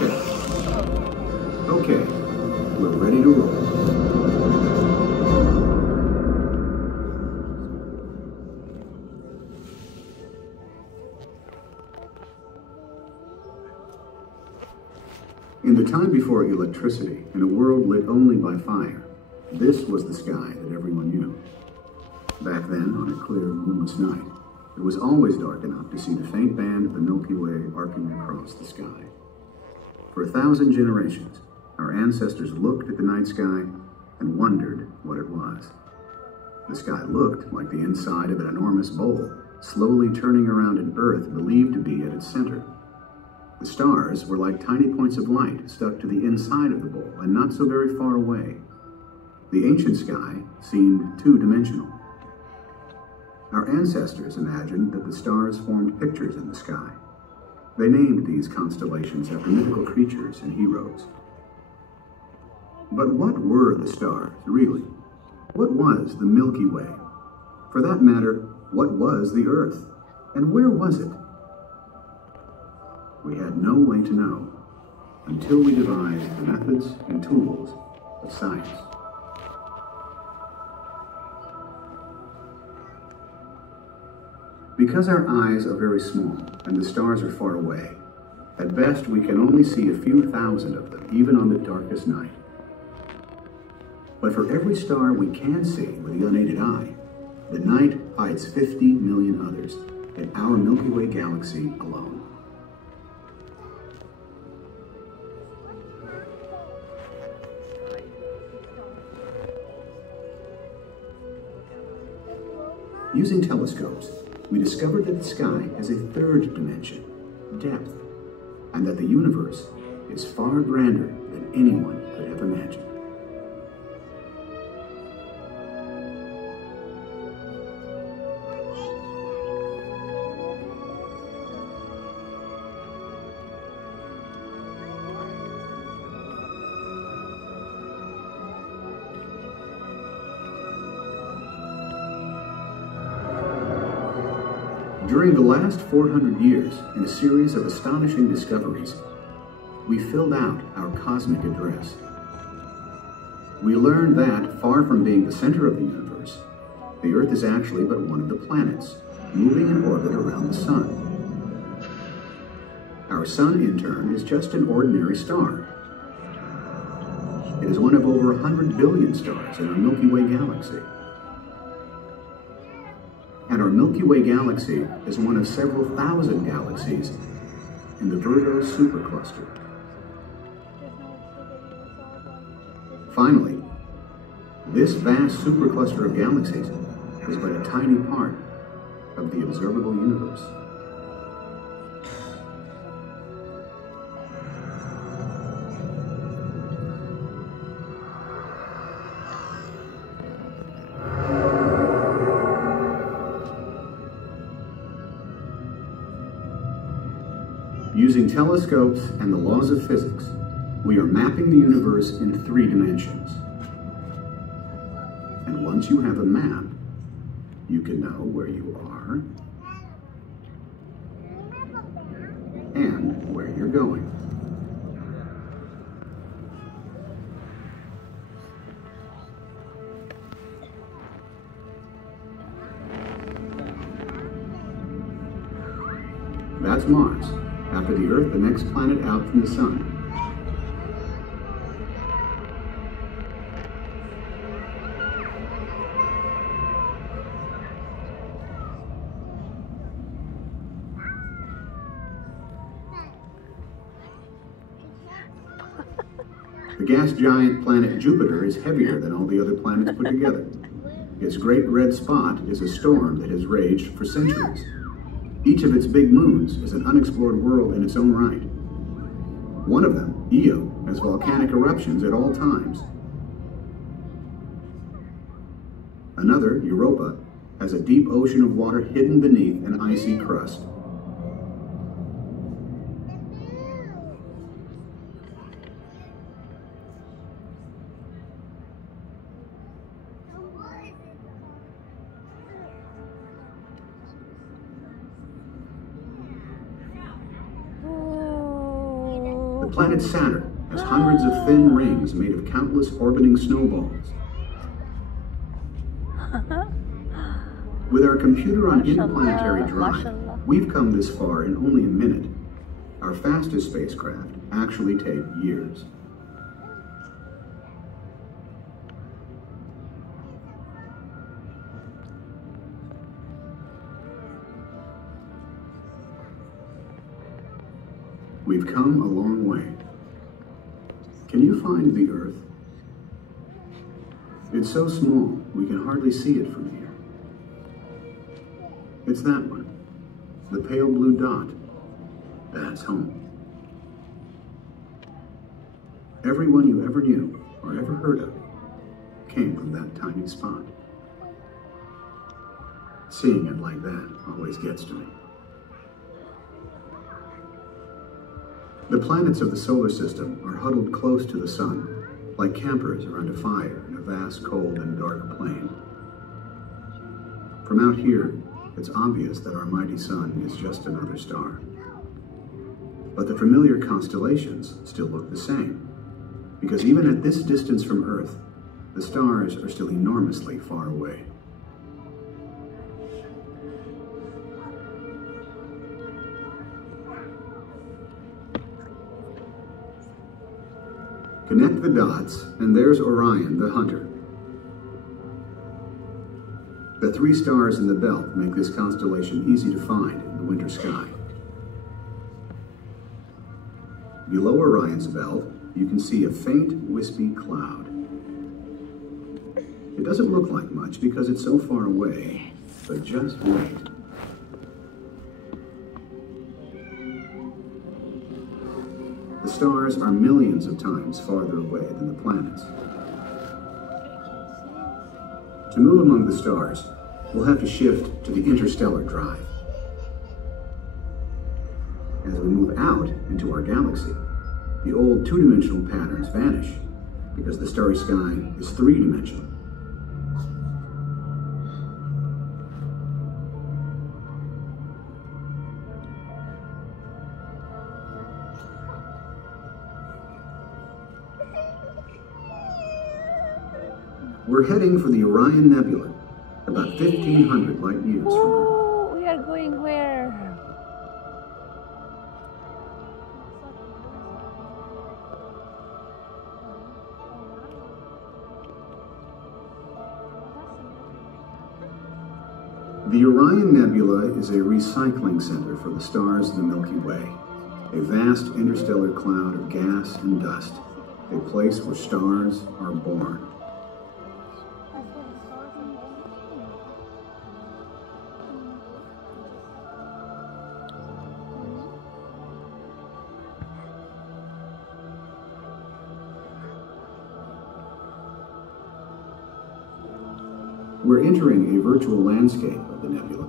Check. Okay, we're ready to roll. In the time before electricity, in a world lit only by fire, this was the sky that everyone knew. Back then, on a clear, moonless night, it was always dark enough to see the faint band of the Milky Way arcing across the sky. For 1,000 generations, our ancestors looked at the night sky and wondered what it was. The sky looked like the inside of an enormous bowl, slowly turning around an Earth believed to be at its center. The stars were like tiny points of light stuck to the inside of the bowl and not so very far away. The ancient sky seemed two-dimensional. Our ancestors imagined that the stars formed pictures in the sky. They named these constellations after mythical creatures and heroes. But what were the stars, really? What was the Milky Way? For that matter, what was the Earth? And where was it? We had no way to know until we devised the methods and tools of science. Because our eyes are very small and the stars are far away, at best we can only see a few thousand of them, even on the darkest night. But for every star we can see with the unaided eye, the night hides 50 million others in our Milky Way galaxy alone. Using telescopes, we discovered that the sky has a third dimension, depth, and that the universe is far grander than anyone could have imagined. During the last 400 years, in a series of astonishing discoveries, we filled out our cosmic address. We learned that, far from being the center of the universe, the Earth is actually but one of the planets, moving in orbit around the Sun. Our Sun, in turn, is just an ordinary star. It is one of over 100 billion stars in our Milky Way galaxy. And our Milky Way galaxy is one of several thousand galaxies in the Virgo supercluster. Finally, this vast supercluster of galaxies is but a tiny part of the observable universe. Using telescopes and the laws of physics, we are mapping the universe in 3 dimensions. And once you have a map, you can know where you are and where you're going. That's Mars. After the Earth, the next planet out from the Sun. The gas giant planet Jupiter is heavier than all the other planets put together. Its great red spot is a storm that has raged for centuries. Each of its big moons is an unexplored world in its own right. One of them, Io, has volcanic eruptions at all times. Another, Europa, has a deep ocean of water hidden beneath an icy crust. planet Saturn has hundreds of thin rings made of countless orbiting snowballs. With our computer on interplanetary drive, we've come this far in only a minute. Our fastest spacecraft actually take years. We've come a long way. Can you find the Earth? It's so small, we can hardly see it from here. It's that one, the pale blue dot. That's home. Everyone you ever knew or ever heard of came from that tiny spot. Seeing it like that always gets to me. The planets of the solar system are huddled close to the sun, like campers around a fire in a vast, cold, and dark plain. From out here, it's obvious that our mighty sun is just another star. But the familiar constellations still look the same, because even at this distance from Earth, the stars are still enormously far away. Connect the dots, and there's Orion the Hunter. The 3 stars in the belt make this constellation easy to find in the winter sky. Below Orion's belt, you can see a faint, wispy cloud. It doesn't look like much because it's so far away, but just wait. The stars are millions of times farther away than the planets. To move among the stars, we'll have to shift to the interstellar drive. As we move out into our galaxy, the old 2-dimensional patterns vanish because the starry sky is 3-dimensional. We're heading for the Orion Nebula, about 1,500 light years from Earth. Oh, we are going where? The Orion Nebula is a recycling center for the stars of the Milky Way, a vast interstellar cloud of gas and dust, a place where stars are born. We're entering a virtual landscape of the nebula,